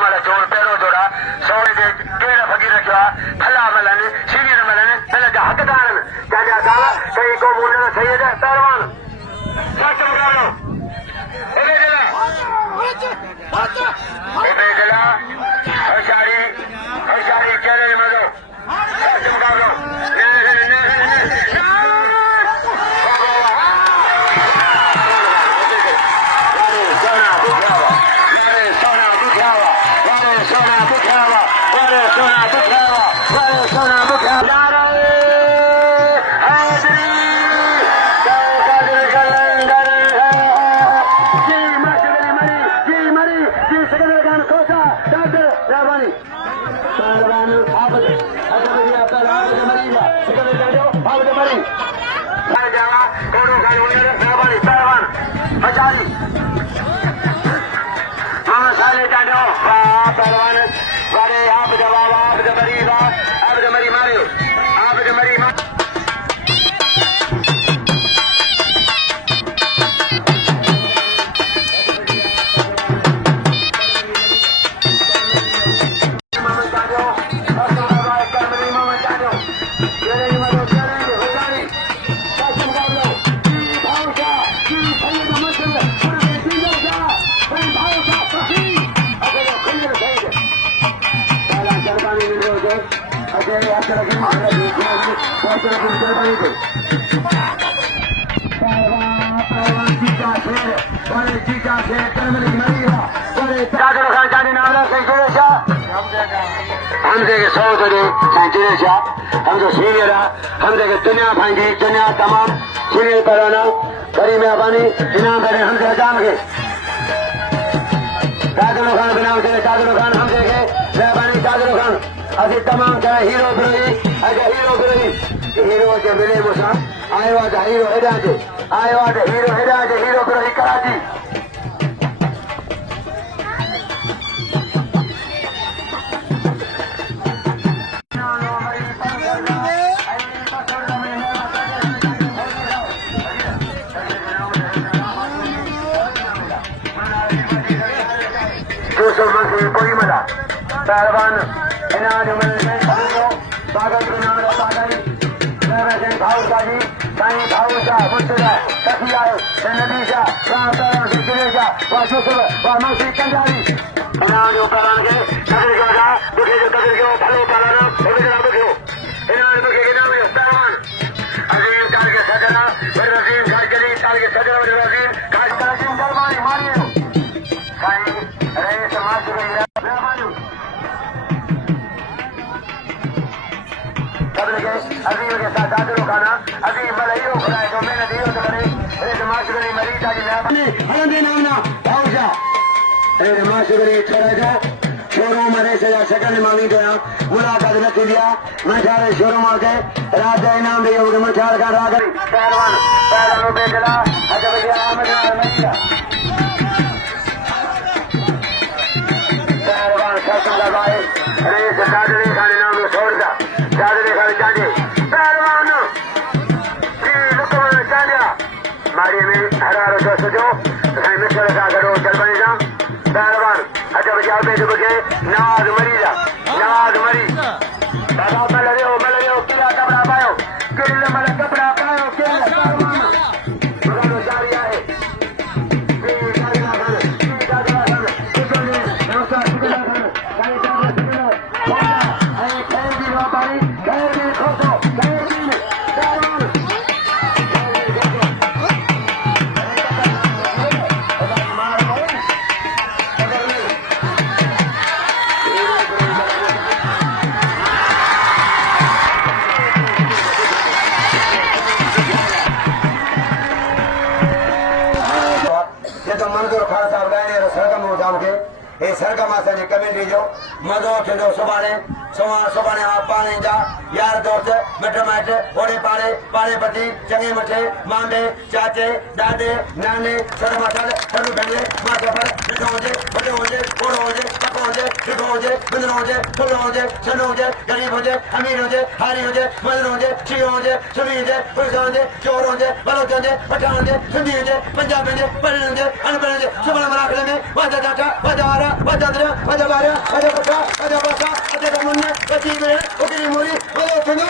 माला जोड़ पैरों जोड़ा सोने के केड़ फकीर रखियो फला मलन शिविर मलन पहले जा हकदार क्या क्या साला कहीं को मुंडा सही है पहलवान सच मुकाबलो इबे जला हशारी चले मदो सच मुकाबलो पहलवान वाले आप जवाब आप मरी मारे आप मरी हमसे के सौ हम तो सीनियर हमसे के दुनिया भांगी दुनिया तमाम सीनियर कराना बड़ी मेहरबानी इनाम करे हमसे हजाम के कादर खान बिना कादर खान हमसे के मेहरबानी कादर खान अभी तमाम तरह हीरो बिरोही हीरो के मिले मुसा आयो आज हीरो हेडाजे हीरो बिरोही कराची कोई मजा पहलवान स्वागत भाव साजी साईं भाव शाह मुस्तफा सखिया नदी शाह मसी कंजारी जो पालन के कदर के वजह दुखे जो कदर के भले पालन दुखियो इनाम पहलवान अजीम काल के सजना रजीम काल के सजना रजीम काल सलमानी मारियो साईं रहे समाज अजीम के साथ दादरो खाना अजीम मलइयो खुदाए तो मैंने दियो तो बड़े रे माशगरी मरीदा की मेहरबानी हरंदे नामना भाऊजा रे माशगरी छोरा जा शोरूम मरे से जा सेकंड मांगी तो मुलाकात न थी दिया मैं सारे शोरूम आके राजा इनाम दियो के मचार का रागरी पहलवान पे चला अजब या अहमद मरीदा पहलवान सत्संग लगाए रे से दादरे खाने नाम छोड़ दा दादरे खाने जाने पहलवान जी लुकमान चांदिया मारी में हरारो जो सजो साईं मिस्टर का करो चल बनी जा पहलवान अजब जाओ पे दुबके नवाज मरी दादा मलरियो किला कपड़ा पायो किला मल कपड़ा पायो किला पहलवान मगानो जारी है सरगम असांजी कमेटी जो मज़ो थींदो सुभाणे पाणे जा यार दोस्त मिट माइट ओड़े पाड़े पति चङे मथे मामे चाचे ॾाॾे नाने सर माथल सभु भेंडे मां सफ़र ॾिठो हुजे वॾो हुजे ओड़ो हुजे पको हुजे ॾिठो हो जाए, बंदर हो जाए, फुल हो जाए, सन हो जाए, गरीब हो जाए, अमीर हो जाए, हारी हो जाए, मदन हो जाए, शी हो जाए, सभी हो जाए, पुलिस हो जाए, चोर हो जाए, बलोच हो जाए, पठान हो जाए, सिंधी हो जाए, पंजाबी हो जाए, पढ़ने हो जाए, अनपढ़ हो जाए, सुबह मराखले में वादा डाटा, वादा आरा, वादा दरा, वादा बारा, वादा पका, वादा पका, वादा मुन्ने, वादी में, उकरी मोरी, वादा सुनो,